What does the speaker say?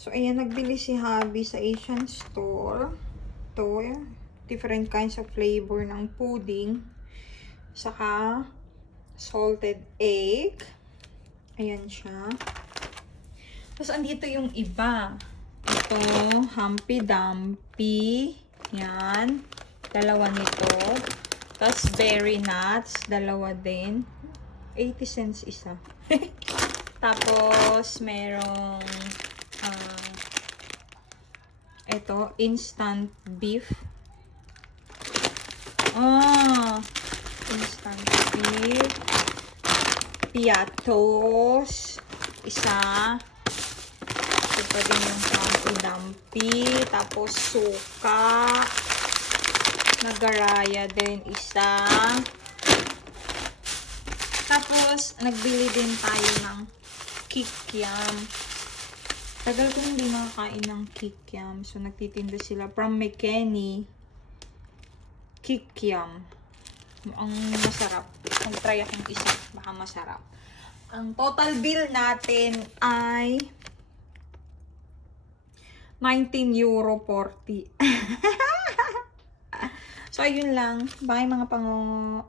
So, ayan, nagbili si Habi sa Asian store. Ito, different kinds of flavor ng pudding. Saka, salted egg. Ayan siya. Tapos, andito yung iba. Ito, Humpy Dumpy. Yan. Dalawa nito. Tapos, berry nuts. Dalawa din. 80 cents isa. Tapos, merong ito, instant beef. Instant beef. Piatos. Isa. Ito pa din yung Humpy Dumpy. Tapos, suka. Nagaraya din isa. Tapos, nagbili din tayo ng kikiam. Tagal ko hindi nakakain ng kikiam. So, nagtitinda sila from McKinney. Kikiam. Ang masarap. Mag-try akong isa. Baka masarap. Ang total bill natin ay €19.40. So, ayun lang. Bye mga pango.